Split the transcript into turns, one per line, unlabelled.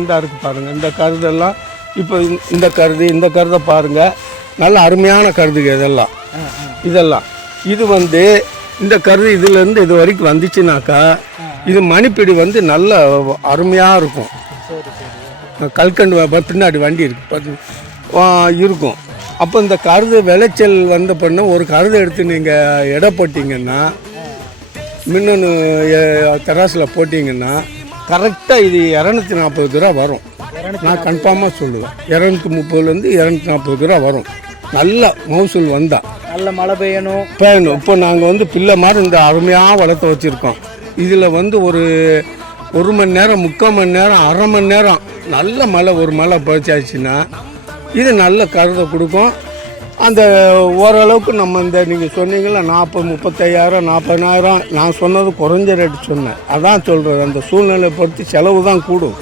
இந்த இருக்கு பாருங்க. இந்த கருதெல்லாம் இப்போ இந்த கருது இந்த கருதை பாருங்க. நல்ல அருமையான கருதுங்க இதெல்லாம். இதெல்லாம். இது வந்து இந்த கருது இதுலேருந்து இது வரைக்கும் வந்துச்சுனாக்கா இது மணிப்பிடி வந்து நல்ல அருமையாக இருக்கும். கல்கண்டு பின்னாடி வண்டி இருக்கு இருக்கும். அப்போ இந்த கருது விளைச்சல் வந்த பண்ண ஒரு கருது எடுத்து நீங்கள் எடை போட்டிங்கன்னா மின்னணு தராசில் போட்டிங்கன்னா கரெக்டாக இது இரநூத்தி நாற்பது ரூபா வரும். நான் கன்ஃபார்மாக சொல்லுவேன். இரநூத்தி முப்பதுலேருந்து இரநூத்தி நாற்பது ரூபா வரும். நல்ல மகசூல் வந்தால்
நல்ல மழை பெய்யணும்.
பேணும் இப்போ நாங்கள் வந்து பிள்ளை மாதிரி இந்த அருமையாக வளர்த்து வச்சுருக்கோம். இதில் வந்து ஒரு ஒரு மணி நேரம் முக்கால் மணி நேரம் அரை மணி நேரம் நல்ல மழை ஒரு மழை பழிச்சாச்சுன்னா இது நல்ல கருதை கொடுக்கும். அந்த ஓரளவுக்கு நம்ம இந்த நீங்கள் சொன்னீங்களா நாற்பது முப்பத்தையாயிரம் நாற்பதாயிரம் நான் சொன்னது குறைஞ்ச ரேட்டு சொன்னேன். அதான் சொல்கிறது அந்த சூழ்நிலை பொறுத்து செலவு தான் கூடும்.